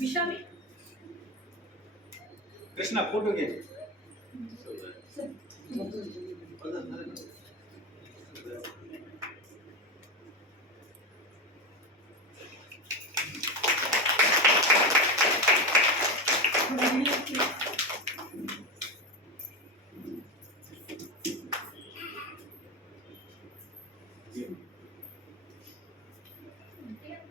விஷாமி. கிருஷ்ணா போட்டிருக்கேன்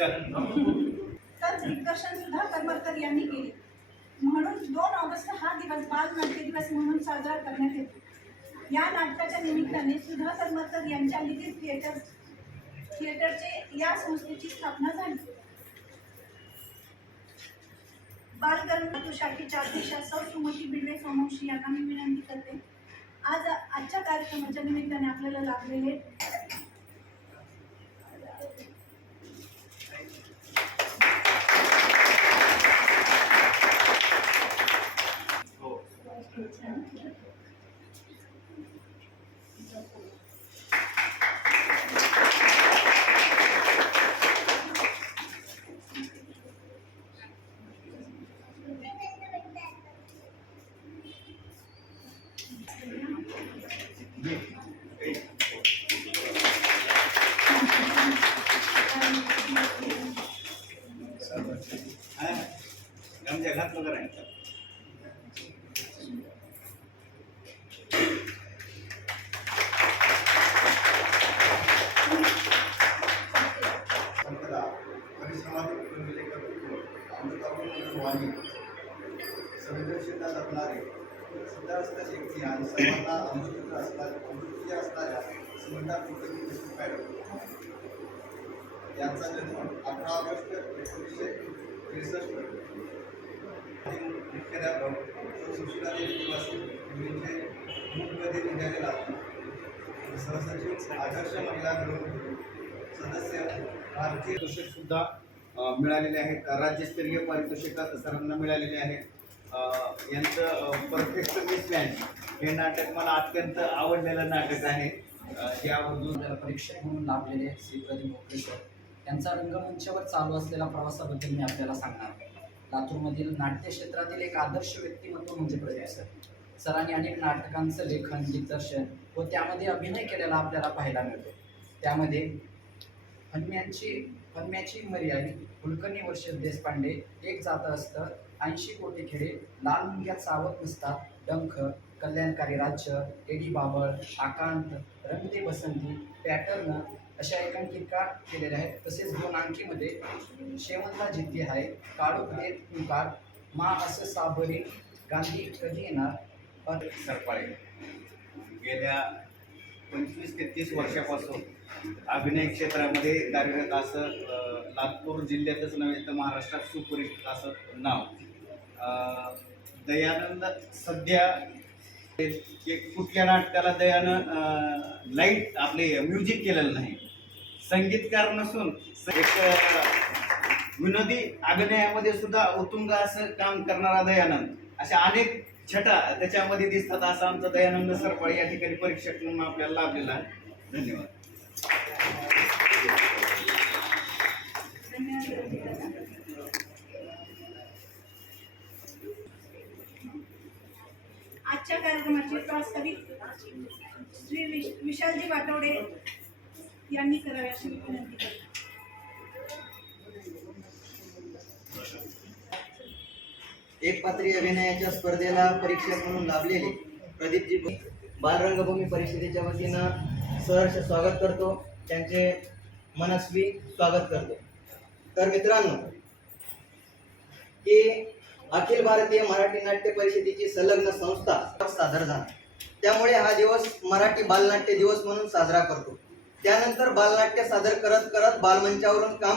तर दिग्दर्शन सुद्धा करमरकर यांनी केले. म्हणून दोन ऑगस्ट हा दिवस बाल नाट्य दिवस म्हणून साजरा करण्यात येतो. या नाटकाच्या निमित्ताने सुधा करमरकर यांच्या लिखित थिएटर थिएटरचे या संस्थेची स्थापना झाली. बालगर्भ शाखेच्या अध्यक्षा सौ सुमती बिडवे सोमवंशी यांना मी विनंती करते. आज आजच्या कार्यक्रमाच्या निमित्ताने आपल्याला लाभलेले गमच्या घातलं करायचं संपदा संवेदनशीलता जपणारे सिद्धार्थ शक्ती आणि सर्वांना अमृत असणारे अमृत असणाऱ्या सुमंता कुलकर्णी मॅडम यांचा जन्म अठरा ऑगस्ट एकोणीसशे त्रेसष्ट आणि मुख्याध्यापक सौ देवी निवासी मुलींचे मूकमध्ये निघालेला सहसचिव आदर्श महिला गृह सदस्य भारतीय पारितोषिक सुद्धा मिळालेले आहेत. राज्यस्तरीय पारितोषिक सरांना मिळालेले आहेत. यांचं परफेक्ट मिसमॅच हे नाटक मला अत्यंत आवडलेलं नाटक आहे. यामधून परीक्षक म्हणून लाभलेले श्री प्रदीप भोकरे यांचा रंगमंचावर चालू असलेल्या प्रवासाबद्दल मी आपल्याला सांगणार आहे. लातूरमधील नाट्य क्षेत्रातील एक आदर्श व्यक्तिमत्व म्हणजे प्रदीप सर. सरांनी अनेक नाटकांचं लेखन दिग्दर्शन व त्यामध्ये अभिनय केलेला आपल्याला पाहायला मिळतो. त्यामध्ये फन्म्यांची फन्म्याची मर्यादी कुलकर्णी वर्ष देशपांडे एक जातं असतं ऐंशी कोटी खेडे लाल मुंग्यात सावत नसतात डंख कल्याणकारी राज्य एडी बाबळ आकांत रंगदे बसंती पॅटर्न अशा एकांकिका केलेल्या आहेत. तसेच दोन अंकीमध्ये शेवंता जिद्दी आहे काळू देत तुकार मा असं साबरी गांधी कधी येणार? सरपाळे गेल्या पंचवीस ते तीस वर्षापासून अभिनय क्षेत्रामध्ये कार्यरत असं लातूर जिल्ह्यातच नव्हे तर महाराष्ट्रात सुपरिचित असं नाव. दयानंद सध्या एक कुठल्या नाटकाला दयानं लाइट आपले म्युझिक केलेलं नाही. संगीतकार नसून एक विनोदी अभिनयामध्ये सुद्धा उत्तुंग असं काम करणारा दयानंद. अशा अनेक छटा त्याच्यामध्ये दिसतात असं आमचा दयानंद सरपाळ या ठिकाणी परीक्षक म्हणून आपल्याला लाभलेला आहे. धन्यवाद. आजच्या कार्यक्रमाचे प्रास्ताविक श्री विशालजी वाटवडे यांनी करावे अशी विनंती करते. एक पात्री अभिनयाच्या स्पर्धेला परीक्षक म्हणून लाभलेले प्रदीपजी बालरंगभूमी परिषदेच्या वतीनं सहर्ष स्वागत करतो. त्यांचे मनस्वी स्वागत करतो. तर मित्रांनो की अखिल भारतीय मराठी नाट्य परिषदेची संलग्न संस्था सादर झाली. त्यामुळे हा दिवस मराठी बालनाट्य दिवस म्हणून साजरा करतो. त्यानंतर बालनाट्य सादर करत करत बालमंचावरून काम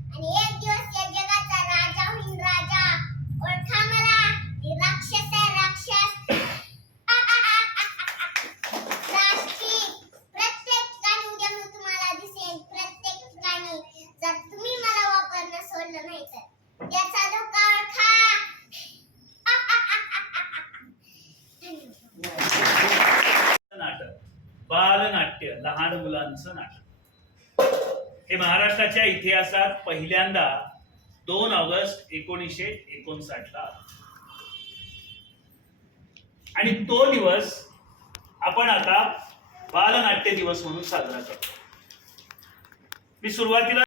मुलांचं नाटक. हे महाराष्ट्राच्या इतिहासात पहिल्यांदा दोन ऑगस्ट एकोणीसशे एकोणसाठ ला आणि तो दिवस आपण आता बालनाट्य दिवस म्हणून साजरा करतो. मी सुरुवातीला